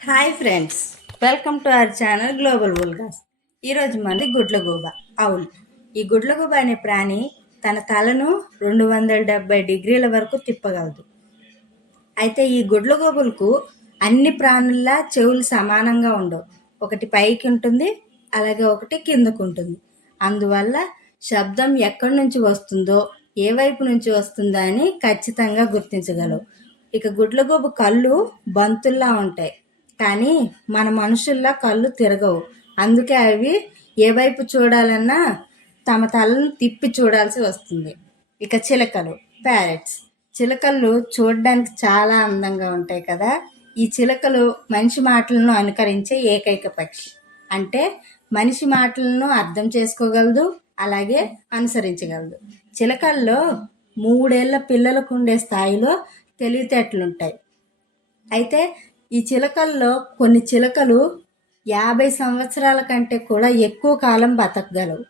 Hi friends, welcome to our channel global బుల్గాస్. ఈరోజు మనది గుడ్లగూబ అవుల్. ఈ గుడ్లగూబ అనే ప్రాణి తన తలను 270 డిగ్రీల వరకు తిప్పగలదు. అయితే ఈ గుడ్లగూబలకు అన్ని ప్రాణుల్లా చెవులు సమానంగా ఉండవు. ఒకటి పైకి ఉంటుంది, అలాగే ఒకటి కిందకు ఉంటుంది. అందువల్ల శబ్దం ఎక్కడి నుంచి వస్తుందో, ఏ వైపు నుంచి వస్తుందో అని ఖచ్చితంగా గుర్తించగలవు. ఇక గుడ్లగూబ కళ్ళు బంతుల్లా ఉంటాయి, కానీ మన మనుషుల్లా కళ్ళు తిరగవు. అందుకే అవి ఏ వైపు చూడాలన్నా తమ తలను తిప్పి చూడాల్సి వస్తుంది. ఇక చిలకలు, ప్యారెట్స్. చిలకలు చూడడానికి చాలా అందంగా ఉంటాయి కదా. ఈ చిలకలు మనిషి మాటలను అనుకరించే ఏకైక పక్షి. అంటే మనిషి మాటలను అర్థం చేసుకోగలదు, అలాగే అనుసరించగలదు. చిలకల్లో 3 ఏళ్ల పిల్లలకు ఉండే స్థాయిలో తెలివితేటలుంటాయి. అయితే ఈ చిలకల్లో కొన్ని చిలకలు 50 సంవత్సరాల కంటే కూడా ఎక్కువ కాలం బతకగలవు.